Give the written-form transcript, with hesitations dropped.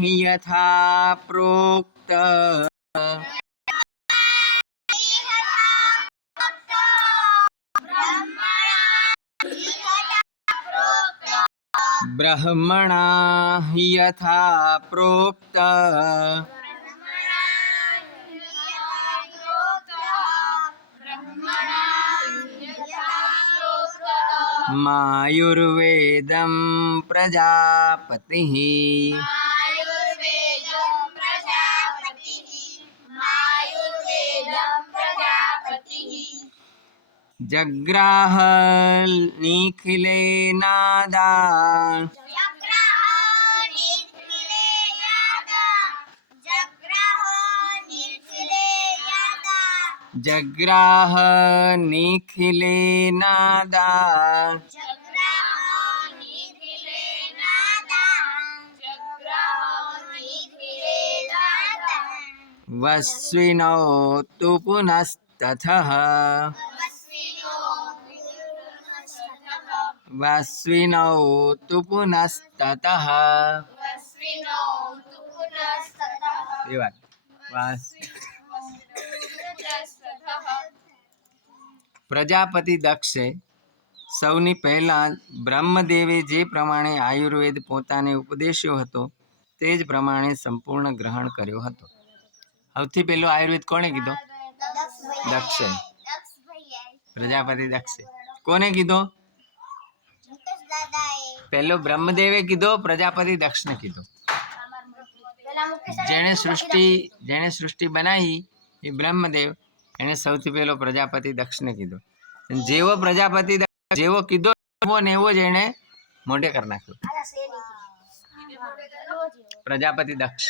यथा प्रोक्त ब्रह्मणा यथा प्रोक्त मायुर्वेदं प्रजापतिः जग्राह निखिलेनादा जग्राह निखिलेनादा वस्विनौ तु पुनस्ततः वस्विनौ तु पुनस्ततः ये बात પ્રજાપતિ દક્ષે સૌની પહેલા બ્રહ્મદેવે જે પ્રમાણે આયુર્વેદ પોતાને ઉપદેશ્યો હતો તે જ પ્રમાણે સંપૂર્ણ ગ્રહણ કર્યો હતો. સૌથી પહેલો આયુર્વેદ કોણે કીધો? દક્ષે. પ્રજાપતિ દક્ષે. કોને કીધો? પહેલો બ્રહ્મદેવે કીધો, પ્રજાપતિ દક્ષને કીધો. જેણે સૃષ્ટિ બનાવી એ બ્રહ્મદેવ, એને સૌથી પહેલો પ્રજાપતિ દક્ષને કીધો. જેવો પ્રજાપતિ દક્ષ જેવો કીધો ને એવો જ એને મોઢે કરી નાખ્યો. પ્રજાપતિ દક્ષ